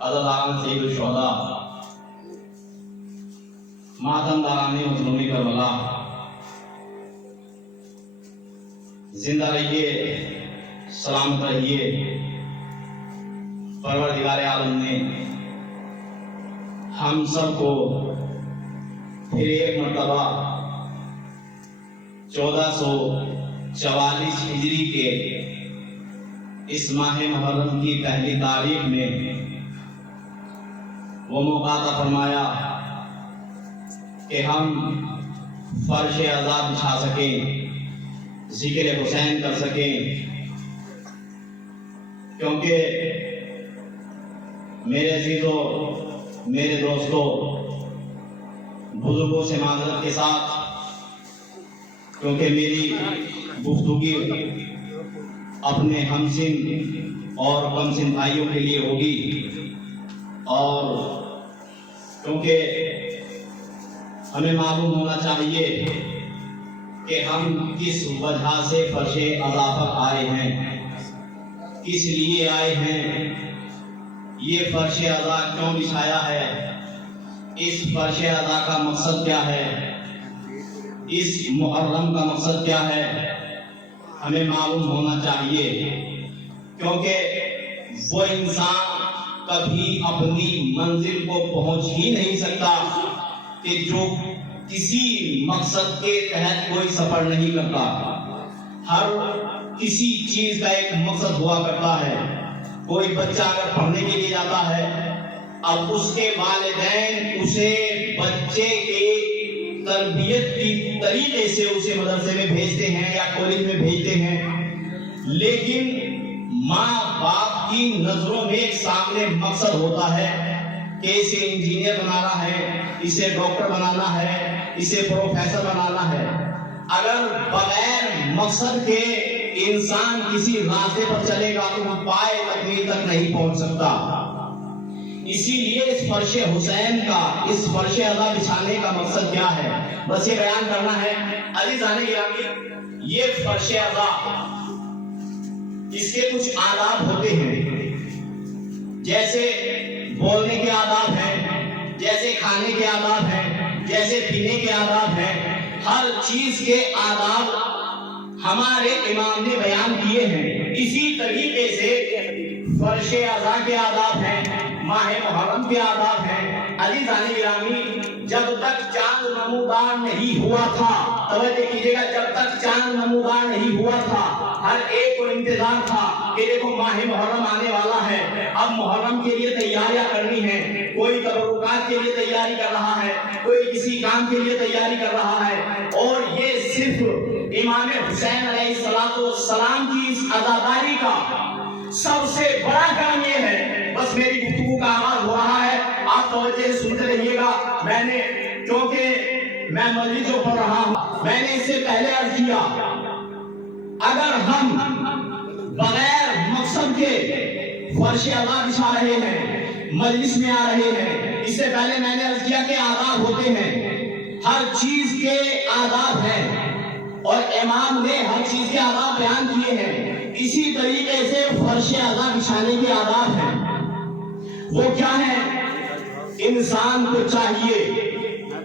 عزاداران سید الشہداء، ماتمداران مظلومی کربلا، زندہ رہیے، سلامت رہیے۔ پروردگار عالم نے ہم سب کو پھر ایک مرتبہ 1444 ہجری کے اس ماہ محرم کی پہلی تاریخ میں وہ موقع عطا فرمایا کہ ہم فرش عزا بچھا سکیں، ذکر حسین کر سکیں، کیونکہ میرے عزیزوں، میرے دوستوں، بزرگوں سے معذرت کے ساتھ، کیونکہ میری گفتگو اپنے ہمسن اور کمسن بھائیوں کے لیے ہوگی، اور کیونکہ ہمیں معلوم ہونا چاہیے کہ ہم کس وجہ سے فرش عزا پر آئے ہیں، کس لیے آئے ہیں، یہ فرش عزا کیوں بچھایا ہے، اس فرش عزا کا مقصد کیا ہے، اس محرم کا مقصد کیا ہے، ہمیں معلوم ہونا چاہیے، کیونکہ وہ انسان کبھی اپنی منزل کو پہنچ ہی نہیں سکتا کہ جو کسی مقصد کے تحت کوئی سفر نہیں کرتا۔ ہر کسی چیز کا ایک مقصد ہوا کرتا ہے۔ کوئی بچہ اگر پڑھنے کے لیے جاتا ہے، اب اس کے والدین اسے بچے کے تربیت کی طریقے سے اسے مدرسے میں بھیجتے ہیں یا کالج میں بھیجتے ہیں، لیکن ماں باپ کی نظروں میں ایک سامنے مقصد ہوتا ہے کہ اسے انجینئر بنانا ہے، اسے ڈاکٹر بنانا ہے، اسے پروفیسر بنانا ہے۔ اگر بغیر مقصد کے انسان کسی راستے پر چلے گا تو وہ پائے تکمیل تک نہیں پہنچ سکتا۔ اسی لیے اس فرش حسین کا، اس فرش عزا بچھانے کا مقصد کیا ہے، بس یہ بیان کرنا ہے۔ عزیزان گرامی، یہ فرش عزا، اس کے کچھ آداب ہوتے ہیں، جیسے بولنے کے آداب ہیں، جیسے کھانے کے آداب ہیں، جیسے پینے کے آداب ہیں۔ ہر چیز کے آداب ہمارے امام نے بیان کیے ہیں۔ اسی طریقے سے فرش عزا کے آداب ہیں، ماہ محرم کے آداب ہیں۔ عزیزان گرامی، جب تک چاند نمودار نہیں ہوا تھا، توجہ کیجیے گا، جب تک چاند نمودار نہیں ہوا تھا، ہر ایک کو انتظار تھا کہ دیکھو ماہ محرم آنے والا ہے، اب محرم کے لیے تیاریاں کرنی ہیں۔ کوئی تبرکات کے لیے تیاری کر رہا ہے، کوئی کسی کام کے لیے تیاری کر رہا ہے، اور یہ صرف امام حسین علیہ السلام کی اس عزاداری کا سب سے بڑا کام یہ ہے۔ بس میری گفتگو کا آغاز ہو رہا ہے، آپ توجہ سے سنتے رہیے گا۔ میں نے، کیونکہ میں مجلس جو پڑھ رہا ہوں، میں نے اس سے پہلے عرض کیا، اگر ہم بغیر مقصد کے فرش عزا بچھا رہے ہیں، مجلس میں آ رہے ہیں، اس سے پہلے میں نے عرض کیا کہ آداب ہوتے ہیں، ہر چیز کے آداب ہیں، اور امام نے ہر چیز کے آداب بیان کیے ہیں۔ اسی طریقے سے فرش عزا بچھانے کے آداب ہیں۔ وہ کیا ہے؟ انسان کو چاہیے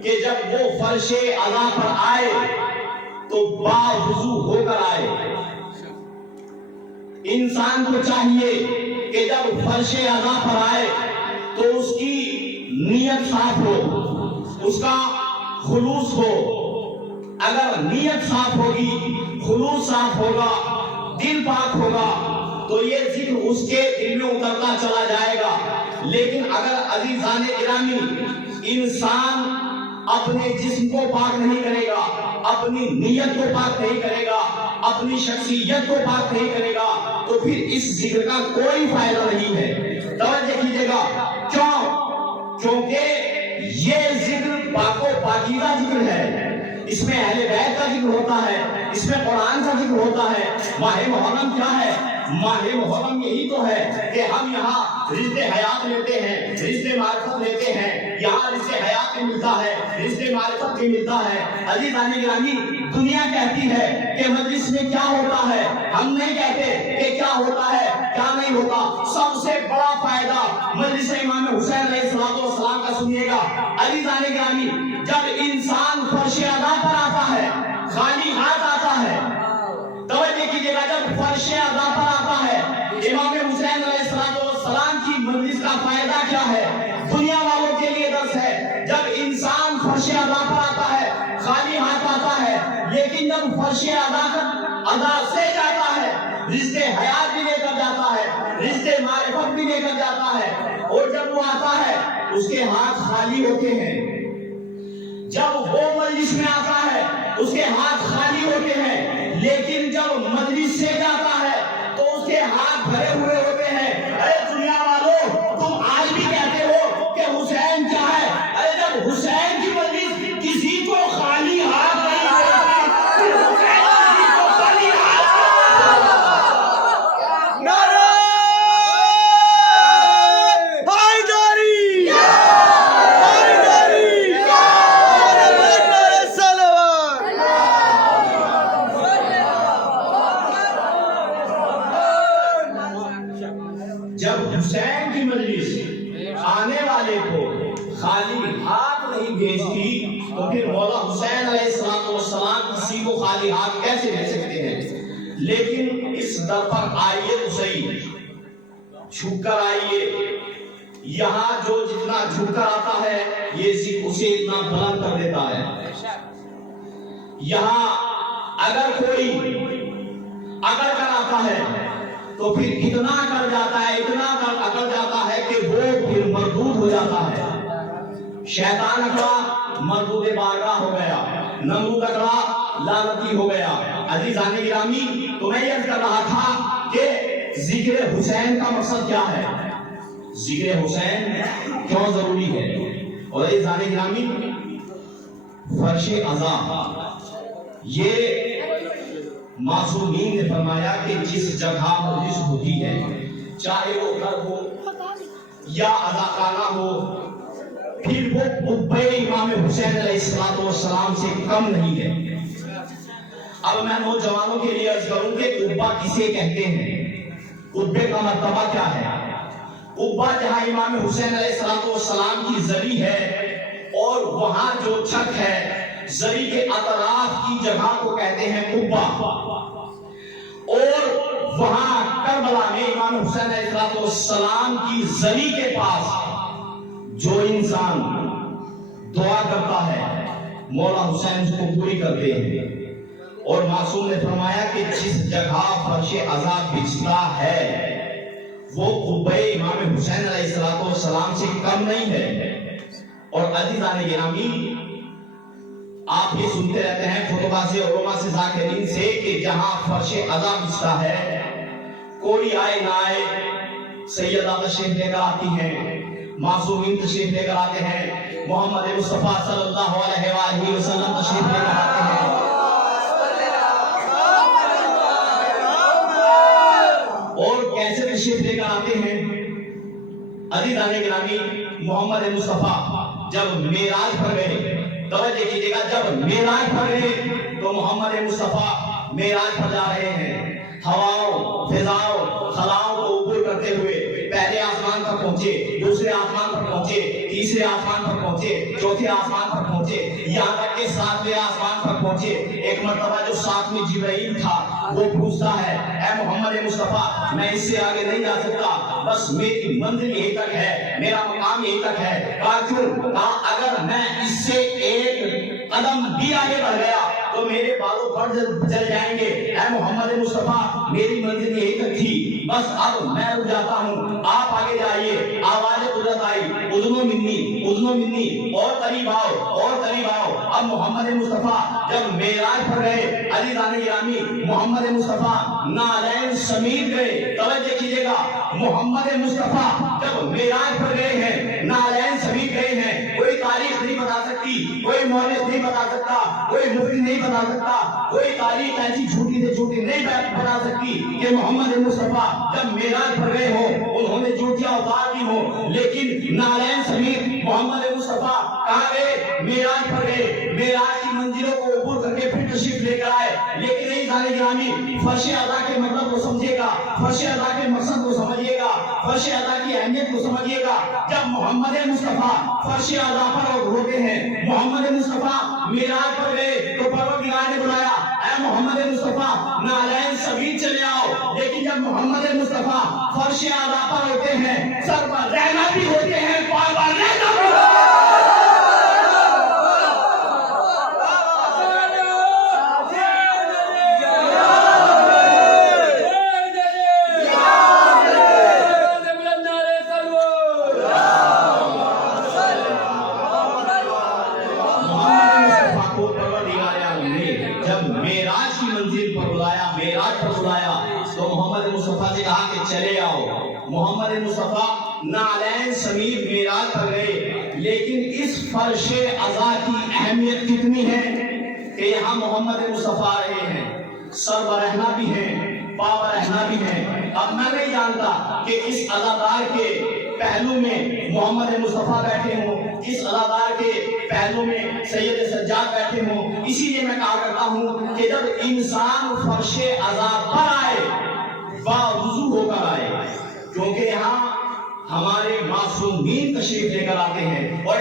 کہ جب وہ فرش عزا پر آئے تو باوضو ہو کر آئے۔ انسان کو چاہیے کہ جب فرش عزا پر آئے تو اس کی نیت صاف ہو، اس کا خلوص ہو۔ اگر نیت صاف ہوگی، خلوص صاف ہوگا، دل پاک ہوگا، تو یہ ذکر اس کے دل میں اترتا چلا جائے گا۔ لیکن اگر عزیزان گرامی انسان اپنے جسم کو پاک نہیں کرے گا، اپنی نیت کو پاک نہیں کرے گا، اپنی شخصیت کو پاک نہیں کرے گا، تو پھر اس ذکر کا کوئی فائدہ نہیں ہے۔ توجہ کیجیے گا، کیوں؟ کیونکہ یہ ذکر پاک و پاکیزہ ذکر ہے، اس میں اہل بیت کا ذکر ہوتا ہے، اس میں قرآن کا ذکر ہوتا ہے۔ ماہ محرم کیا ہے؟ ماہ محرم یہی تو ہے کہ ہم یہاں رزق حیات لیتے ہیں، رزق معرفت لیتے ہیں، یہاں رزق حیات بھی ملتا ہے، رزق معرفت بھی ملتا ہے۔ عزیزان گرامی، دنیا کہتی ہے کہ مجلس میں کیا ہوتا ہے، ہم نہیں کہتے کہ کیا ہوتا ہے کیا نہیں ہوتا۔ سب سے بڑا فائدہ مجلس امام حسین علیہ السلام کا سنیے گا۔ عزیزان گرامی، جب انسان فرش ادا پر آتا ہے، خالی ہاتھ آتا ہے، توجہ کیجیے گا، جب فرش ادا پر آتا ہے امام حسین علیہ السلام کی مجلس کا فائدہ کیا ہے؟ دنیا والوں کے لیے درس ہے۔ جب انسان فرش ادا پر آتا ہے، خالی ہاتھ آتا ہے، لیکن جب فرش ادا سے جاتا ہے، رزق حیات بھی لے کر جاتا ہے، رزق معرفت بھی لے کر جاتا ہے، اور جب وہ آتا ہے اس کے ہاتھ خالی ہوتے ہیں۔ جب وہ مجلس میں آتا ہے اس کے ہاتھ خالی ہوتے ہیں، لیکن جب مجلس سے جاتا ہے تو اس کے ہاتھ بھرے ہوئے ہوتے ہیں۔ ارے دنیا والوں، تم آج بھی کہتے ہو کہ حسین کیا ہے؟ ارے جب حسین کی مجلس کسی کو خالی ہاتھ نہیں ہوتی، حسین کسی کو خالی ہاتھ نعرہ حیدری، حیدری، نعرہ صلوات۔ جب حسین کی مجلس آنے والے کو خالی ہاتھ نہیں بھیجتی تو پھر مولا حسین علیہ السلام کسی کو خالی ہاتھ کیسے بھیج سکتے ہیں؟ لیکن اس در پر آئیے تو صحیح، جھک کر آئیے۔ یہاں جو جتنا جھک کر آتا ہے یہ اسے اتنا بلند کر دیتا ہے۔ یہاں اگر کوئی اگر کر آتا ہے تو پھر اتنا کر جاتا ہے، اتنا اکڑ جاتا ہے کہ وہ پھر مردود ہو جاتا ہے۔ شیطان اکڑا مردود بارگاہ ہو گیا، نمرود اکڑا لعنتی ہو گیا۔ عزیزان گرامی، تو میں یہ کر رہا تھا کہ ذکر حسین کا مقصد کیا ہے، ذکر حسین کیوں ضروری ہے۔ اور عزیزان گرامی، فرش عزا، یہ معصومین نے فرمایا کہ جس جگہ مجلس ہوتی ہے، چاہے وہ گھر ہو یا عزاخانہ ہو، پھر وہ قبہ امام حسین علیہ السلام سے کم نہیں ہے۔ اب میں نوجوانوں کے لیے عرض کروں کہ قبہ کسے کہتے ہیں، قبے کا مرتبہ کیا ہے؟ قبہ جہاں امام حسین علیہ السلام کی زری ہے اور وہاں جو چھت ہے زری کے اطراف کی جگہ کو کہتے ہیں قبہ، اور وہاں کربلا میں امام حسین علیہ السلام کی زری کے پاس جو انسان دعا کرتا ہے مولا حسین اس کو پوری کرتے ہیں۔ اور معصوم نے فرمایا کہ جس جگہ فرش عزا بچھتا ہے وہ قبہ امام حسین علیہ السلام سے کم نہیں ہے۔ اور عزیزان گرامی، آپ یہ سنتے رہتے ہیں خطبہ سے، علماء سے، ذاکرین سے کہ جہاں فرش عزا بچھتا ہے، کوئی آئے نہ آئے، سیدہ تشریف لے کر آتی ہیں، معصومین تشریف لے کر آتے ہیں، محمد مصطفیٰ صلی اللہ علیہ وآلہ وسلم تشریف لے کر آتے ہیں۔ اور کیسے تشریف لے کر آتے ہیں؟ عزیزان گرامی، محمد مصطفیٰ جب معراج پر گئے، توجہ کیجیے گا، جب معراج پر گئے تو محمد مصطفیٰ معراج پر جا رہے ہیں، ہواؤں، فضاؤں، خلاؤں کو عبور کرتے ہوئے پہلے آسمان پر پہنچے، دوسرے آسمان پر پہنچے، تیسرے آسمان پر پہنچے، چوتھے آسمان پر پہنچے، یہاں تک کہ ساتویں آسمان پر پہنچے۔ ایک مرتبہ جو ساتھ میں جبرائیل تھا وہ پوچھتا ہے، اے محمد مصطفیٰ، میں اس سے آگے نہیں جا سکتا، بس میری منزل یہی تک ہے، میرا مقام یہی تک ہے۔ کہا کیوں؟ کہا اگر میں اس سے ایک قدم بھی آگے بڑھ گیا تو میرے بالوں پر چل جائیں گے۔ اے محمد مصطفیٰ، میری منزل یہی تک تھی، بس اب میں رک جاتا ہوں، آپ آگے جائیے۔ آواز قدرت آئی، اذنو منی، اذنو منی، اور قریب آؤ، اور قریب آؤ۔ اب محمد مصطفیٰ جب معراج پر گئے، عزیزان گرامی، محمد مصطفیٰ نالین سمیت گئے۔ توجہ کیجیے گا، محمد مصطفیٰ جب معراج پر گئے ہیں، نالین سمیت گئے ہیں، کوئی تاریخ نہیں بتا سکتی، کوئی مورخ نہیں بتا سکتا، کوئی مفتی نہیں بتا سکتا، کوئی تاریخ ایسی جھوٹی سے جھوٹی نہیں بنا سکتی کہ محمد مصطفیٰ جب معراج پر گئے ہوں انہوں نے جوتیاں اتار دی ہوں، لیکن نالین سمیت محمد مصطفیٰ کہاں گئے؟ معراج پر گئے، معراج کی منزلوں کو عبور کر کے پھر تشریف لے کر آئے۔ لیکن نہیں جانے گرامی، فرش ادا کے مطلب کو سمجھے گا، فرش ادا کے مقصد کو سمجھیے گا، فرش ادا کی اہمیت کو سمجھیے گا۔ جب محمد مصطفیٰ فرش ادا پر ہوتے ہیں، محمد مصطفیٰ معراج پر گئے تو پروردگار نے بلایا اے محمد مصطفیٰ نالین سمیت چلے آؤ، لیکن جب محمد مصطفیٰ فرش ادا پر ہوتے ہیں، سر پر رہنا بھی ہوتے ہیں، پاؤں پر رہنا بھی ہوتے ہیں۔ تو محمد مصطفیٰ سے کہا کہ چلے آؤ۔ محمد مصطفیٰ نالین سمیت معراج پر گئے، لیکن اس فرش عزا کی اہمیت کتنی ہے کہ یہاں محمد مصطفیٰ رہے ہیں، سر برہنا بھی ہیں، پا برہنا بھی ہیں۔ اب میں نہیں جانتا کہ اس عزادار کے پہلو میں محمد مصطفیٰ بیٹھے ہوں، اس عزادار کے پہلو میں سید سجاد بیٹھے ہوں۔ اسی لیے میں کہا کرتا ہوں کہ جب انسان فرش عزا پر آئے باوضو ہو کر آئے، کیونکہ یہاں ہمارے معصومین تشریف لے کر آتے ہیں۔ اور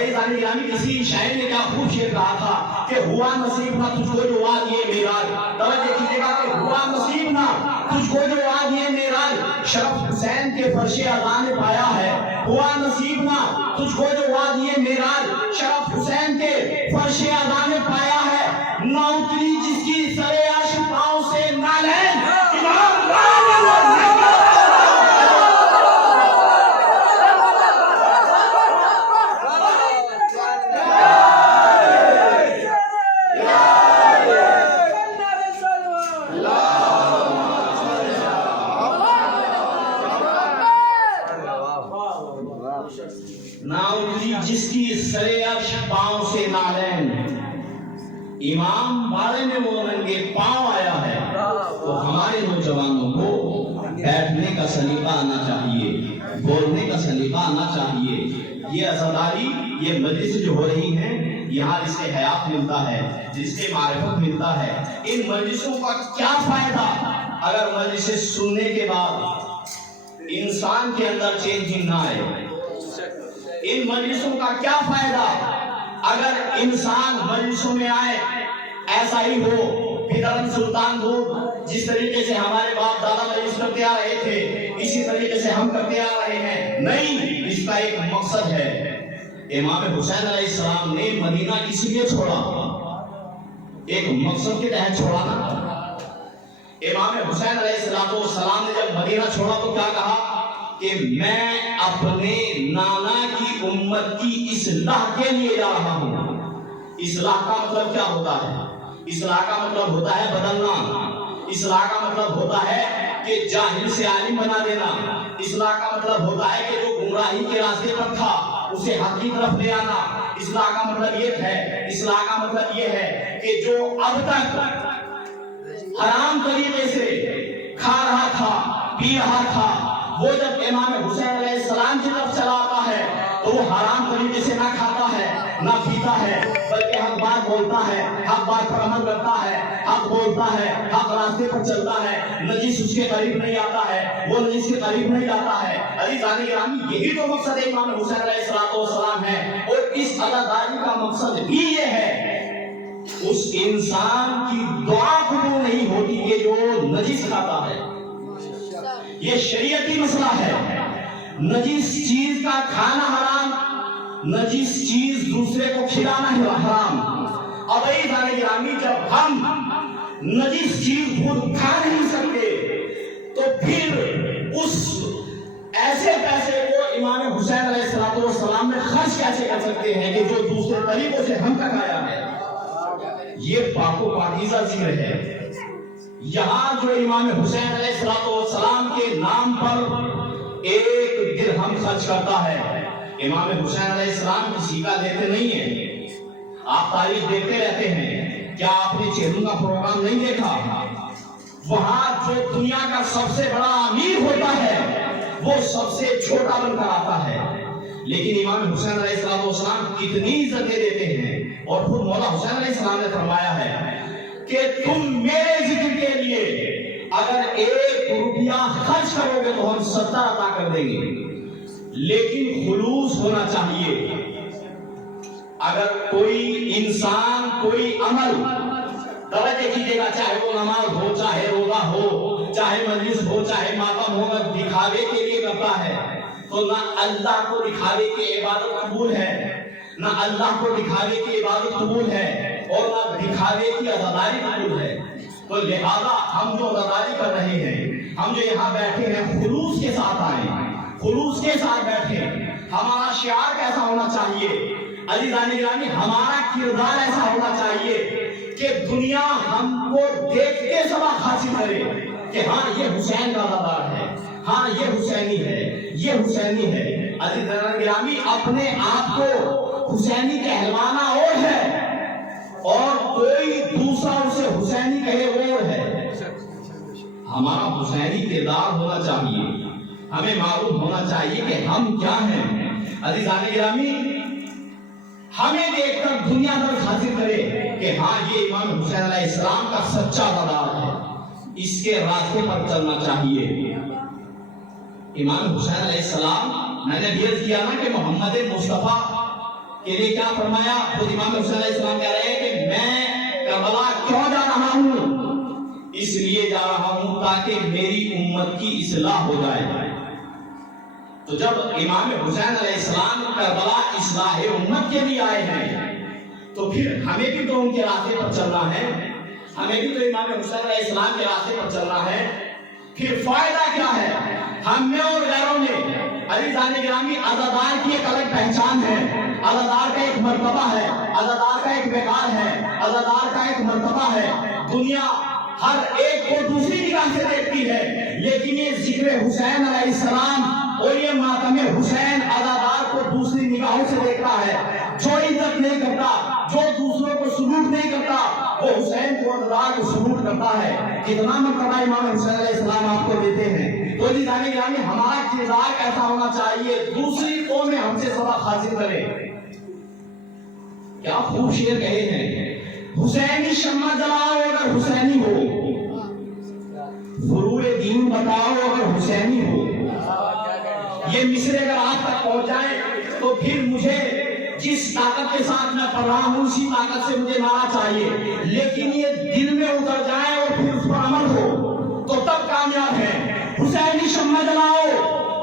کسی شاعر نے کیا خوب شعر کہا تھا کہ ہوا نصیب نہ تجھ کو جو آج یہ معراج، توجہ کیجیے گا کہ ہوا نصیب نہ تجھ کو جو آج یہ معراج شرف حسین کے فرش عزا نے پایا ہے۔ ہوا نصیب نہ تجھ کو جو آج یہ معراج شرف حسین کے فرش عزا نے پایا ہے، نہ اتری جس کی سرے عرش پاؤں سے نالین امام جس کی سرے عرش پاؤں سے نالین امام والے میں وہ ننگے پاؤں آیا ہے۔ تو ہمارے نوجوانوں کو بیٹھنے کا سلیقہ آنا چاہیے، بولنے کا سلیقہ آنا چاہیے۔ یہ عزاداری، یہ مجلس جو ہو رہی ہیں، یہاں جس سے حیات ملتا ہے، جس سے معرفت ملتا ہے، ان مجلسوں کا کیا فائدہ اگر مجلس سننے کے بعد انسان کے اندر چینجنگ نہ آئے؟ ان مجلسوں کا کیا فائدہ اگر انسان مجلسوں میں آئے ایسا ہی ہو پھر سلطان دو جس طریقے سے ہمارے باپ دادا مجلس کرتے آ رہے تھے اسی طریقے سے ہم کرتے آ رہے ہیں؟ نہیں، اس کا ایک مقصد ہے۔ امام حسین علیہ السلام نے مدینہ کس لیے چھوڑا؟ ایک مقصد کے تحت چھوڑا نا۔ امام حسین علیہ السلام نے جب مدینہ چھوڑا تو کیا کہا کہ میں اپنے نانا کی امت کی اصلاح کے لیے جا رہا ہوں۔ اصلاح کا مطلب کیا ہوتا ہے؟ اصلاح کا مطلب ہوتا ہے بدلنا۔ اصلاح کا مطلب ہوتا ہے کہ جاہل سے عالم بنا دینا۔ اصلاح کا مطلب ہوتا ہے کہ جو گمراہی کے راستے پر تھا اسے حق کی طرف لے آنا۔ اصلاح کا مطلب یہ ہے، اصلاح کا مطلب یہ ہے کہ جو اب تک حرام طریقے سے کھا رہا تھا، پی رہا تھا، وہ جب امام حسین علیہ السلام کی طرف چلا آتا ہے تو وہ حرام طریقے سے نہ کھاتا ہے نہ پیتا ہے، بلکہ حق بات بولتا ہے، حق بات پر عمل کرتا ہے، حق بولتا ہے، حق راستے پر چلتا ہے، نجس اس کے قریب نہیں آتا ہے، وہ نجس کے قریب نہیں جاتا ہے۔ عزیزان گرامی، یہی تو مقصد امام حسین علیہ السلام ہے، اور اس عزاداری کا مقصد بھی یہ ہے اس انسان کی دعا قبول نہیں ہوتی کہ جو نجس کھاتا ہے۔ یہ شریعتی مسئلہ ہے، نجس چیز کا کھانا حرام، نجس چیز دوسرے کو کھلانا حرام۔ اب عزیزان گرامی، جب ہم نجس چیز خود کھا نہیں سکتے تو پھر اس ایسے پیسے کو امام حسین علیہ السلام نے خرچ کیسے کر سکتے ہیں کہ جو دوسرے طریقوں سے ہم تک آیا ہے؟ یہ پاک و پاکیزہ ذکر ہے۔ یہاں جو امام حسین علیہ السلام کے نام پر ایک درہم خرچ کرتا ہے، امام حسین علیہ السلام کسی کا دیتے نہیں ہیں۔ آپ تاریخ دیکھتے رہتے ہیں، کیا آپ نے چہروں کا پروگرام نہیں دیکھا؟ وہاں جو دنیا کا سب سے بڑا امیر ہوتا ہے وہ سب سے چھوٹا بن کر آتا ہے، لیکن امام حسین علیہ السلام کتنی عزتیں دیتے ہیں، اور خود مولا حسین علیہ السلام نے فرمایا ہے کہ تم میرے ذکر کے لیے اگر 1 روپیہ خرچ کرو گے تو ہم 70 عطا کر دیں گے، لیکن خلوص ہونا چاہیے۔ اگر کوئی انسان کوئی عمل توجہ کیجیے گا، چاہے وہ نماز ہو، چاہے روزہ ہو، چاہے مجلس ہو، چاہے ماتم ہو، دکھاوے کے لیے کرتا ہے تو نہ اللہ کو دکھاوے کی عبادت قبول ہے، نہ اللہ کو دکھاوے کی عبادت قبول ہے، اور نہ دکھاوے کی عزاداری قبول ہے۔ تو لہذا ہم جو عزاداری کر رہے ہیں، ہم جو یہاں بیٹھے ہیں، خلوص کے ساتھ آئیں، خلوص کے ساتھ بیٹھیں۔ ہمارا شعار کیسا ہونا چاہیے عزیزان گرامی؟ ہمارا کردار ایسا ہونا چاہیے کہ دنیا ہم کو دیکھ کے سبق حاصل کرے کہ ہاں یہ حسین کا عزادار ہے، ہاں یہ حسینی ہے، یہ حسینی ہے۔ عزیزان گرامی، اپنے آپ کو حسینی کہلوانا اور ہے، اور کوئی دوسرا اسے حسینی کہے اور ہے۔ ہمارا حسینی کردار ہونا چاہیے، ہمیں معلوم ہونا چاہیے کہ ہم کیا ہیں۔ عزیزان گرامی، ہمیں دیکھ کر دنیا تک حاصل کرے کہ ہاں یہ امام حسین علیہ السلام کا سچا عزادار ہے، اس کے راستے پر چلنا چاہیے۔ امام حسین علیہ السلام، میں نے عرض کیا نا کہ محمد مصطفیٰ کے لیے کیا فرمایا؟ خود امام حسین علیہ السلام کہہ رہے ہیں کہ میں کربلا کیوں جا رہا ہوں؟ اس لیے جا رہا ہوں تاکہ میری امت کی اصلاح ہو جائے۔ تو جب امام حسین علیہ السلام کربلا اصلاح امت کے لیے آئے ہیں تو پھر ہمیں بھی تو ان کے راستے پر چلنا ہے، ہمیں بھی تو امام حسین علیہ السلام کے راستے پر چلنا ہے۔ پھر فائدہ کیا ہے ہم میں اور غیروں میں؟ عزیزان گرامی، عزادار کی ایک الگ پہچان ہے، عزادار کا ایک مرتبہ ہے، عزادار کا ایک وقار ہے، عزادار کا ایک مرتبہ ہے۔ دنیا ہر ایک کو دوسری نگاہ سے دیکھتی ہے، لیکن یہ ذکر حسین علیہ السلام اور یہ ماتم حسین عزادار کو دوسری نگاہوں سے دیکھتا ہے۔ جو عزت نہیں کرتا، جو دوسروں کو سلوٹ نہیں کرتا، وہ حسین کو عزادار کو سلوٹ کرتا ہے۔ کتنا مرتبہ امام حسین علیہ السلام آپ کو دیتے ہیں۔ تو عزیزان گرامی، ہمارا کردار ایسا ہونا چاہیے دوسری قومیں ہم سے سبق حاصل کرے۔ کیا خوب شعر کہے ہیں، حسینی شمع جلاؤ اگر حسینی ہو، فروع دین بتاؤ اگر حسینی ہو۔ یہ مصرے اگر آپ تک پہنچ جائیں تو پھر مجھے جس طاقت کے ساتھ میں پڑھ رہا ہوں اسی طاقت سے مجھے مارنا چاہیے، لیکن یہ دل میں اتر جائے اور پھر اس پر عمل ہو تو تب کامیاب ہے۔ حسینی شمع جلاؤ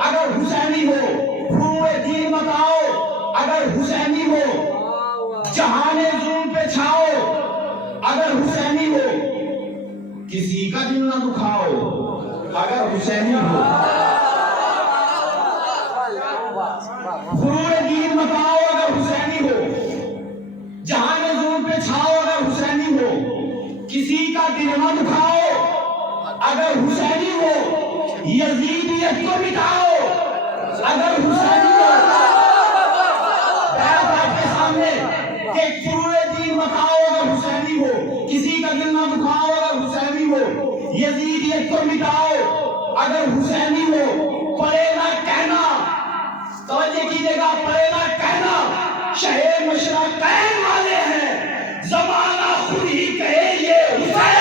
اگر حسینی ہو، فروع دین بتاؤ اگر حسینی ہو، جہان ظلم پہ چھاؤ اگر حسینی ہو، کسی کا دل نہ دکھاؤ اگر حسینی ہو، فروع دین بتاؤ اگر حسینی ہو، جہان ظلم پہ چھاؤ اگر حسینی ہو، کسی کا دل نہ دکھاؤ اگر حسینی ہو، یزیدیت کو مٹاؤ اگر حسینی ہو۔ بیعت آپ کے سامنے کہ فروع دین بتاؤ اگر حسینی ہو، کسی کا دل نہ دکھاؤ اگر حسینی ہو، یزیدیت کو مٹاؤ اگر حسینی ہو۔ پڑے نہ کہنا، توجہ کیجیے گا، پڑے نہ کہنا شہ مشرقین والے ہیں، زمانہ خود ہی کہے یہ حسین۔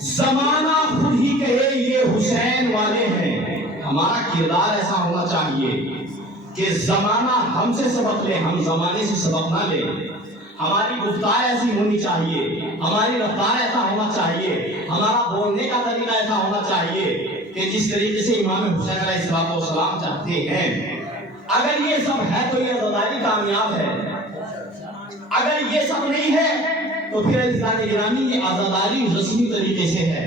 زمانہ خود ہی کہے یہ حسین والے ہیں۔ ہمارا کردار ایسا ہونا چاہیے کہ زمانہ ہم سے سبق لے، ہم زمانے سے سبق نہ لے۔ ہماری گفتار ایسی ہونی چاہیے، ہماری رفتار ایسا ہونا چاہیے، ہمارا بولنے کا طریقہ ایسا ہونا چاہیے کہ جس طریقے سے امام حسین علیہ السلام چاہتے ہیں۔ اگر یہ سب ہے تو یہ عزاداری کامیاب ہے، اگر یہ سب نہیں ہے تو پھر عزیزان گرامی یہ عزاداری رسمی طریقے سے ہے۔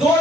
2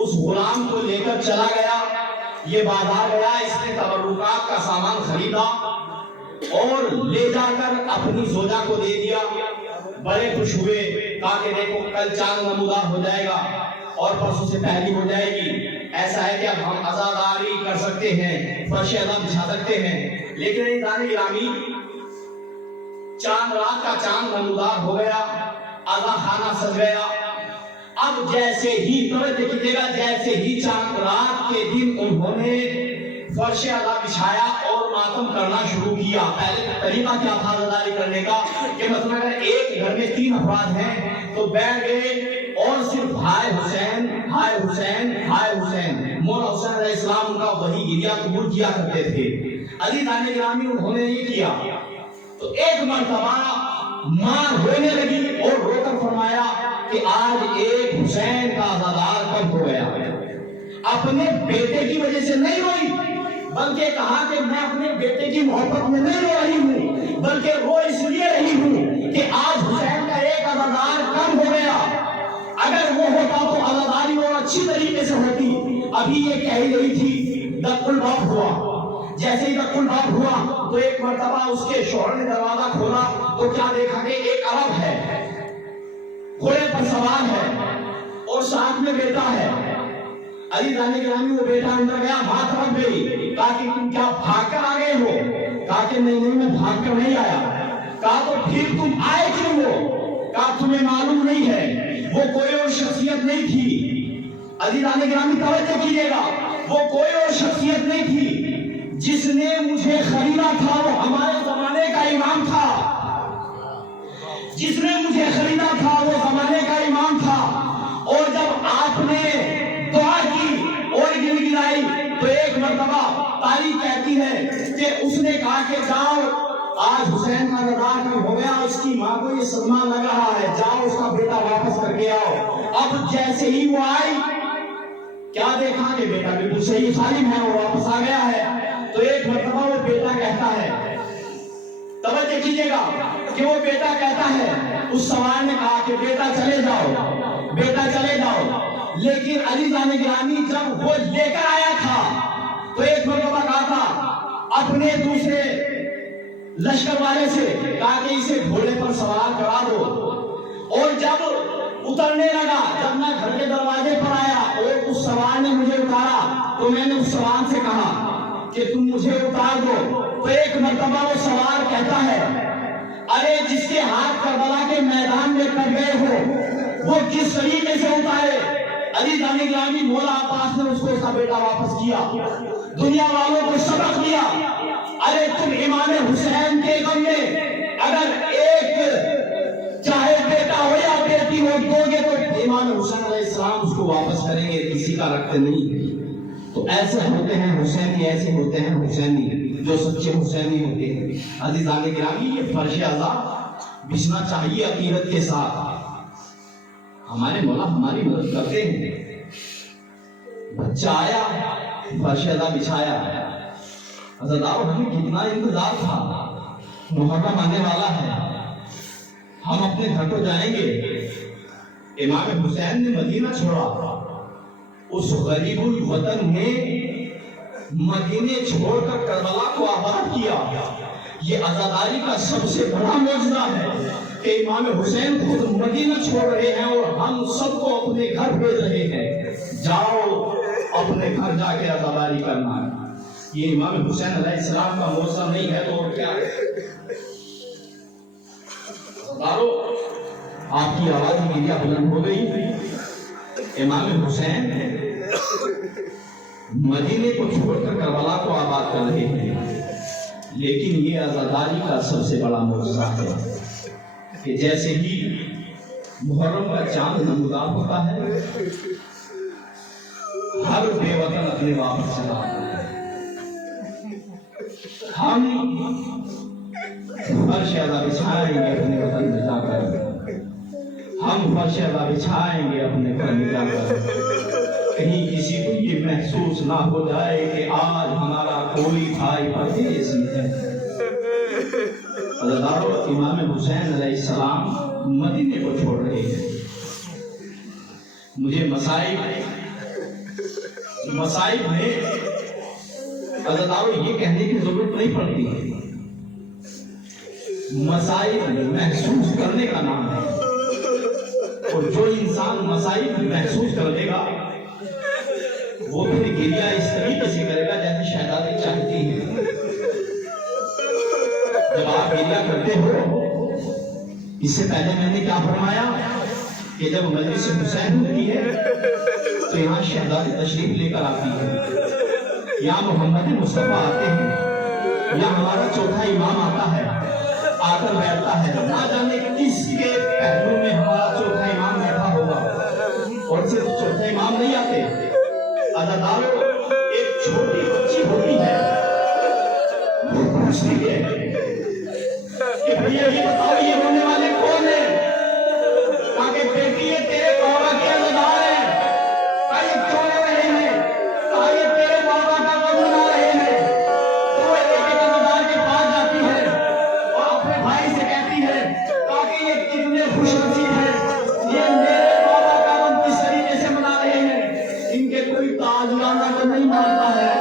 اس غلام کو لے کر چلا گیا، یہ بازار گیا، اس نے تبرکات کا سامان خریدا اور لے جا کر اپنی زوجہ کو دے دیا۔ بڑے خوش ہوئے، کہا کہ دیکھو کل چاند نمودار ہو جائے گا اور پرسوں سے پہلی ہو جائے گی، ایسا ہے کہ اب ہم عزاداری کر سکتے ہیں، فرش ادا بچھا سکتے ہیں۔ لیکن عزیزان گرامی، چاند رات کا چاند نمودار ہو گیا، عزا خانہ سج گیا۔ اب جیسے ہی توجہ کیجیے گا، جیسے ہی چاند رات کے دن انہوں نے فرش ادا بچھایا اور ماتم کرنا شروع کیا۔ پہلے طریقہ کیا تھا عزاداری کرنے کا کہ مثلا اگر ایک گھر میں 3 افراد ہیں تو بیٹھ گئے اور صرف ہائے حسین ہائے حسین ہائے حسین، مولا حسین علیہ السلام ان کا وہی گریہ قبول کیا کرتے تھے۔ عزیزان گرامی، انہوں نے یہ کیا تو ایک مرتبہ ماں رونے لگی اور رو کر فرمایا کہ آج ایک حسین کا عزادار کب ہو گیا۔ اپنے بیٹے کی وجہ سے نہیں روئی، بلکہ کہا کہ میں اپنے بیٹے کی محبت میں نہیں رو رہی ہوں، بلکہ رو اس لیے رہی ہوں کہ آج حسین کا ایک عزادار کم ہو گیا۔ اگر وہ ہوتا تو عزاداری اور اچھی طریقے سے ہوتی۔ ابھی یہ کہہ رہی تھی، دق الباب ہوا۔ جیسے ہی دق الباب ہوا تو ایک مرتبہ اس کے شوہر نے دروازہ کھولا تو کیا دیکھا کہ ایک عرب ہے، گھوڑے پر سوار ہے اور ساتھ میں بیٹا ہے۔ عزیزان گرامی، وہ بیٹا اندر گیا، ماں طرف گئی، کہا کہ تم کیا بھاگ کر آ گئے ہو؟ کہا کہ نہیں میں بھاگ کر نہیں آیا۔ کہا تو پھر تم آئے کیوں ہو؟ کہا تمہیں معلوم نہیں ہے وہ کوئی اور شخصیت نہیں تھی۔ عزیزان گرامی توجہ کیجیے گا، وہ کوئی اور شخصیت نہیں تھی، جس نے مجھے خریدا تھا وہ ہمارے زمانے کا امام تھا، جس نے مجھے خریدا تھا وہ زمانے کا امام تھا۔ اور جب آپ نے دعا کی اور گنگنائی تو ایک مرتبہ تاریخ کہتی ہے کہ اس نے کہا کہ جاؤ آج حسین کا عزادار کم ہو گیا، اس کی ماں کو یہ صدمہ لگ رہا ہے، جاؤ اس کا بیٹا واپس کر کے آؤ۔ اب جیسے ہی وہ آئی، کیا دیکھا کہ بیٹا بالکل صحیح سالم ہے، وہ واپس آ گیا ہے۔ تو ایک مرتبہ وہ بیٹا کہتا ہے، توجہ کیجیے گا کہ وہ بیٹا کہتا ہے، اس سوار نے کہا کہ بیٹا چلے جاؤ، بیٹا چلے جاؤ۔ لیکن عزیزان گرامی، جب وہ لے کر آیا تھا تو ایک مرتبہ کہا تھا اپنے دوسرے لشکر والے سے، کہا کہ اسے گھوڑے پر سوار کرا دو۔ اور جب اترنے لگا، جب میں گھر کے دروازے پر آیا اور اس سوار نے مجھے اتارا تو میں نے اس سوار سے کہا کہ تم مجھے اتار دو۔ تو ایک مرتبہ وہ سوار کہتا ہے، ارے جس کے ہاتھ کربلا کے میدان میں کٹ گئے ہو وہ کس طریقے سے اتارے؟ عزیزان گرامی، مولا عباس نے اس کو اس کا بیٹا واپس کیا، دنیا والوں کو سبق دیا۔ ارے تم امام حسین کے غم میں اگر ایک چاہے بیٹا ہو یا بیٹی ہو دو گے تو امام حسین علیہ السلام اس کو واپس کریں گے، کسی کا رکھتے نہیں۔ تو ایسے ہوتے ہیں حسینی، ایسے ہوتے ہیں حسینی جو سچے حسینی ہوتے ہیں۔ عزیزان گرامی، یہ فرش اعضا بچھنا چاہیے عقیدت کے ساتھ۔ ہمارے مولا ہماری مدد کرتے ہیں۔ بچہ آیا، فرش اعضا بچھایا، عزادار ہمیں کتنا انتظار تھا، محرم آنے والا ہے، ہم اپنے گھر کو جائیں گے۔ امام حسین نے مدینہ چھوڑا، اس غریب الوطن نے مدینے چھوڑ کر کربلا کو آباد کیا۔ یہ عزاداری کا سب سے بڑا معجزہ ہے کہ امام حسین خود مدینہ چھوڑ رہے ہیں اور ہم سب کو اپنے گھر بھیج رہے ہیں، جاؤ اپنے گھر جا کے عزاداری کرنا ہے۔ یہ امام حسین علیہ السلام کا معجزہ نہیں ہے تو اور کیا ہے؟ آپ کی آواز میڈیا بلند ہو گئی۔ امام حسین مدینے کو چھوڑ کر کربلا کو آباد کر رہے ہیں، لیکن یہ عزاداری کا سب سے بڑا معجزہ ہے کہ جیسے ہی محرم کا چاند نمودار ہوتا ہے، ہر بے وطن اپنے واپس چلا آتا ہے۔ ہم فرش اعضا بچھائیں گے اپنے وطن میں جا کر، ہم فرش اعضا بچھائیں گے اپنے گھر میں جا کر، کہیں کسی کو یہ محسوس نہ ہو جائے کہ آج ہمارا کوئی بھائی پردیس میں ہے۔ عزادارو، امام حسین علیہ السلام مدینے کو چھوڑ رہے ہیں۔ مجھے مسائل مصائب میں یہ کہنے کی ضرورت نہیں پڑتی، مصائب محسوس کرنے کا نام ہے، اور جو انسان مصائب محسوس کر لے گا وہ پھر گریہ اس طریقے سے کرے گا جیسے شہزادی چاہتی ہے۔ جب آپ گریہ کرتے ہو، اس سے پہلے میں نے کیا فرمایا کہ جب مجلس حسین ہوتی ہے تو یہاں شہزادی تشریف لے کر آتی ہے، یہاں محمد مصطفیٰ آتے ہیں، یہاں ہمارا چوتھا امام آتا ہے، آ کر بیٹھتا ہے، نہ جانے کس کے پہلو میں ہمارا چوتھا امام بیٹھا ہوگا، اور صرف چوتھا امام نہیں آتے، عزادارو ایک چھوٹی بچی ہوتی ہے، وہ پوچھتی ہے کہ بھیا یہ بتاؤ یہ رونے والے کون ہیں؟ کہا کہ بیٹی یہ تیرے بابا کے عزادار ہیں۔ کہا یہ کیوں رو رہے ہیں؟ کہا یہ تیرے بابا کا غم منا رہے ہیں۔ تو وہ ایک عزادار کے پاس جاتی ہے اور اپنے بھائی سے کہتی ہے کہا کہ یہ کتنے خوش نصیب ہیں، یہ میرے بابا کا غم کس طریقے سے منا رہے ہیں۔ ان کے کوئی تاجیانہ تو نہیں مارتا ہے،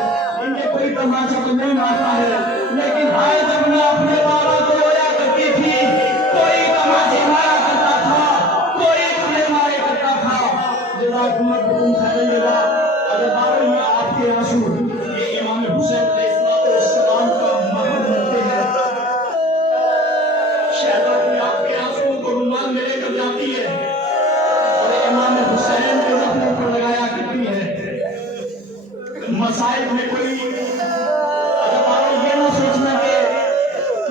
ان کے کوئی تماشا تو نہیں مارتا ہے، لیکن ہائے جب میں اپنے بابا کو رویا کرتی تھی، کوئی تماشے مارا کرتا تھا، کوئی تمہیں مارے کرتا تھا۔ جزاکم خیر جزا۔ عزادارو یہ آپ کے آنسو یہ امام حسین علیہ السلام کا مرہم بنتے ہیں۔ شہزادی آپ کے آنسو کو رومال میں لے کر جاتی ہے اور امام حسین کے رخوں پر لگایا کرتی ہے۔ مصائب میں کوئی عزادارو یہ نہ سوچنا کہ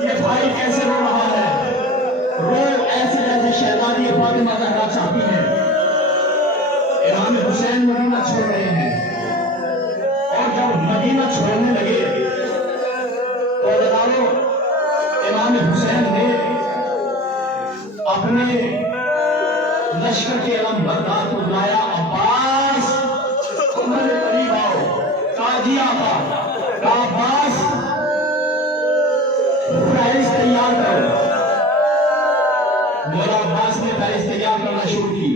یہ بھائی کیسے رو رہا ہے، رو ایسے جیسے شہزادی فاطمہ زہرا چاہتی ہے۔ امام حسین مدینہ چھوڑ رہے ہیں، اور جب مدینہ چھوڑنے لگے تو عزادارو امام حسین نے اپنے لشکر کے علم بردار کو بلایا، عباس میرے قریب آؤ، قاضی آقا کا عباس فہرست تیار کرو۔ مولا عباس نے فہرست تیار کرنا شروع کی،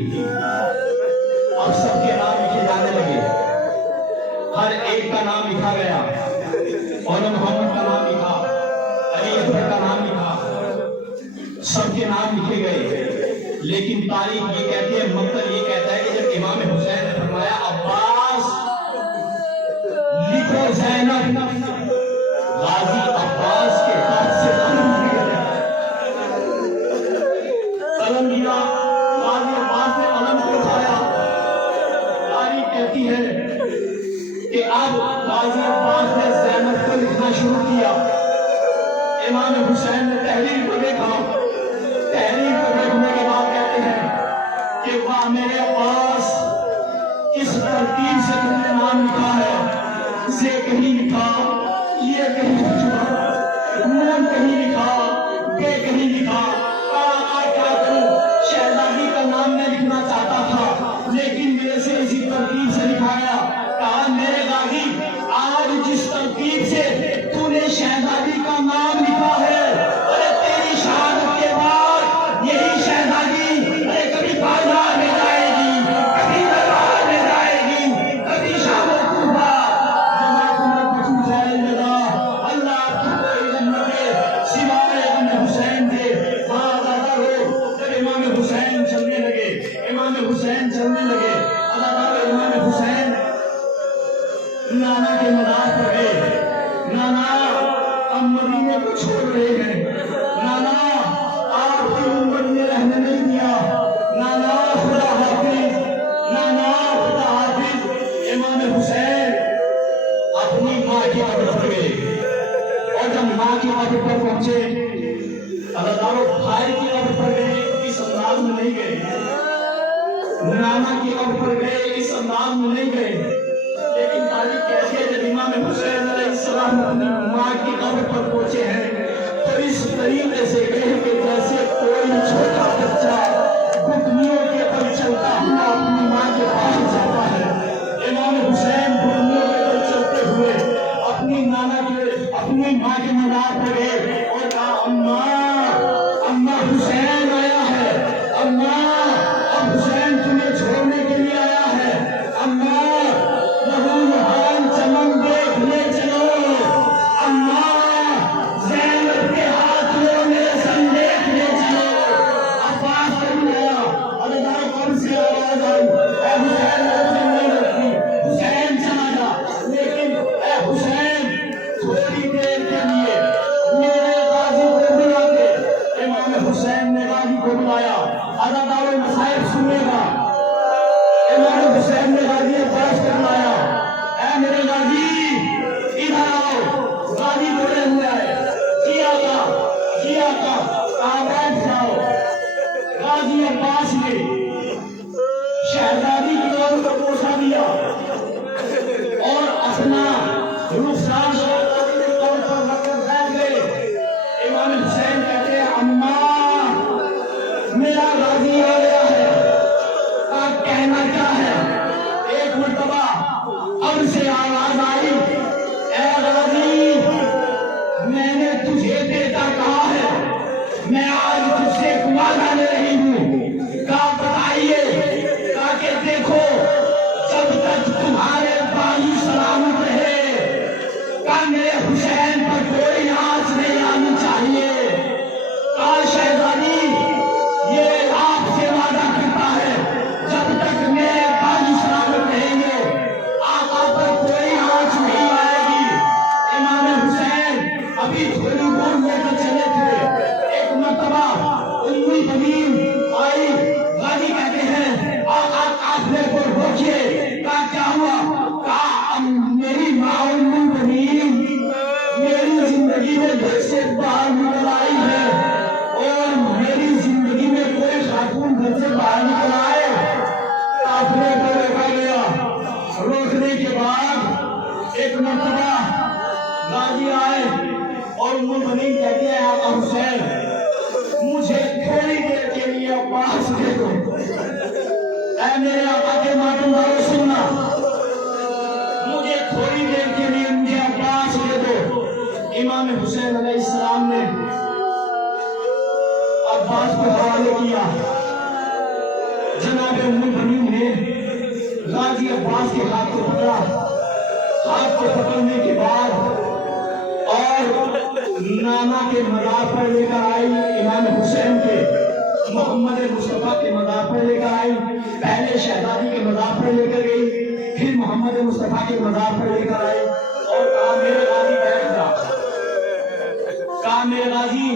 اب سب کے نام لکھے جانے لگے، ہر ایک کا نام لکھا گیا، مولا محمد کا نام لکھا، علی اکبر کا نام لکھا، سب کے نام لکھے گئے، لیکن تاریخ یہ کہتی ہے، مقتل یہ کہتا ہے کہ جب امام حسین نے فرمایا عباس لکھو زینب، غازی عباس کے ہاتھ سے قلم گر گیا، قلم گرا، غازی عباس نے قلم کو اٹھایا۔ تاریخ کہتی ہے کہ اب غازی عباس نے زینب کو لکھنا شروع کیا۔ امام حسین نے تحریر کو دیکھا، تحریر کو دیکھنے کے بعد کہتے ہیں کہ واہ میرے عباس، کس ترتیب سے تم نے نام لکھا ہے، سے کہیں لکھا، یہ کہیں لکھا، نون کہیں لکھا، بے کہیں لکھا۔ کیا کروں، شہزادی کا نام میں لکھنا چاہتا تھا لیکن میرے سے اسی ترتیب سے لکھا گیا۔ کہا میرے غازی، آج جس ترتیب سے تو نے شہزادی کا نام لکھا ہے، ارے تیری شہادت کے بعد یہی شہزادی کبھی بازار میں جائے گی، کبھی دربار میں جائے گی، کبھی شام و کوفہ۔ اللہ آپ کو کوئی غم نہ دے سوائے غم حسین کے۔ جب امام حسین چلنے لگے، امام حسین چلنے لگے، امام حسین نانا کے مزار پر گئے۔ نانا ہم مدینے کو چھوڑ رہے ہیں، نانا آپ کی عمر نے رہنے نہیں دیا، نانا خدا حافظ، نانا خدا حافظ۔ امام حسین اپنی ماں کی قبر پر گئے، اور جب ماں کی قبر پر پہنچے، عزادارو بھائی کی قبر پر گئے، اس انداز میں نہیں گئے، نانا کی قبر پر گئے، اس انداز میں نہیں گئے، لیکن تاریخ کہتی ہے جب امام حسین علیہ السلام اپنی ماں کی قبر پر پہنچے ہیں تو اس طریقے سے گئے کہ جیسے کوئی چھوٹا بچہ گھٹنیوں کے پر چلتا ہوا اپنی ماں کے پاس جاتا ہے۔ امام حسین گھٹنیوں کے پر چلتے ہوئے اپنی نانا کے، اپنی ماں کے مزار پر گئے اور کہا اماں حسین آیا ہے، اماں اب حسین تمہیں چھوڑنے کے لیے آیا ہے، اماں کو بلایا. عزادار مصائب سنیے گا. امام حسین نے غازی عباس کو بلایا. اے میرے غازی ادھر آؤ. غازی بولے ہوئے آئے. جی آقا کہاں بیٹھ جاؤ. غازی عباس نے شہزادی کی دور کو پوچھا دیا اور اپنا رخسار شہزادی کے طور پر رکھ کر بیٹھ گئے. امام حسین کہتے ہیں اماں میرا غازی آ گیا ہے. آپ کہنا کیا ہے؟ ایک مرتبہ اب سے آواز آئی اے غازی میں نے تجھے بیٹا کہا ہے. میں آج تجھ سے وعدہ لے رہی ہوں. کہا بتائیے. کہا کہ دیکھو جب تک تمہارے بازو سلامت رہے کہا میرے حسین پر کوئی آنچ نہیں آنی چاہیے. کہا شہزادی یہ آپ سے وعدہ کرتا ہے جب تک میرے بازو سلامت رہیں گے آقا پر کوئی آنچ نہیں آئے گی. امام حسین ابھی تھوڑی دور لے کر چلے تھے. ایک مرتبہ ام البنین آئی. غازی کہتے ہیں آقا قافلے کو روکیے. کہا کیا ہوا؟ کہا میری ماں ام البنین میری زندگی میں گھر سے باہر نکل آئی ہے اور میری زندگی میں کوئی خاتون گھر سے باہر نکل آئے. قافلے کو روکا گیا. روکنے کے بعد ایک مرتبہ غازی آئے اور ام البنین کہتی ہے آقا حسین مجھے تھوڑی دیر کے لیے عباس دے دو. اے میرے آقا کے ماتم دارو سننا مجھے تھوڑی دیر کے لیے مجھے عباس دے دو. امام حسین علیہ السلام نے عباس کو حوالے کیا. جناب ام البنین نے غازی عباس کے ہاتھ کو پکڑا. ہاتھ کو پکڑنے کے بعد اور نانا کے مزار پر لے کر آئی. امام حسین کے محمد مصطفیٰ کے مزار پر لے کر آئی. پہلے شہزادی کے مزار پر لے کر گئی پھر محمد مصطفیٰ کے مزار پر لے کر آئی اور کہا میرے غازی بیٹھ جا. کہا میرے غازی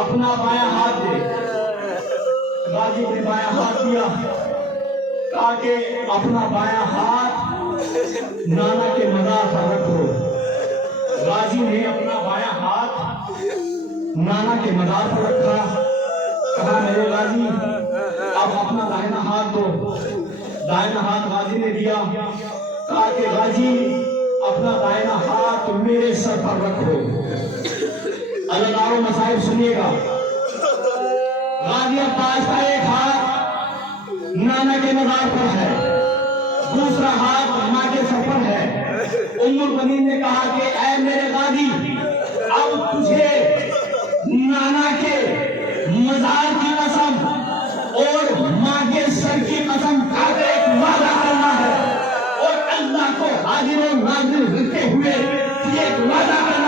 اپنا بایاں ہاتھ دے. غازی نے بایاں ہاتھ دیا. کہا کہ اپنا بایاں ہاتھ نانا کے مزار پر رکھو. غازی نے اپنا بایاں ہاتھ نانا کے مزار پر رکھا. کہا میرے غازی اب اپنا دائنا ہاتھ دو. دائنا ہاتھ غازی نے دیا. کہا کہ غازی اپنا دائنا ہاتھ میرے سر پر رکھو. اللہ تعالیٰ مصائب سنیے گا. غازی عباس کا ایک ہاتھ نانا کے مزار پر ہے دوسرا ہاتھ ماں کے سر پر ہے. ام البنین نے کہا کہ اے میرے غازی اب تجھے نانا کے مزار کی قسم اور ماں کے سر کی قسم کھا کر ایک وعدہ کرنا ہے اور اللہ کو حاضر و ناظر رکھتے ہوئے ایک وعدہ کرنا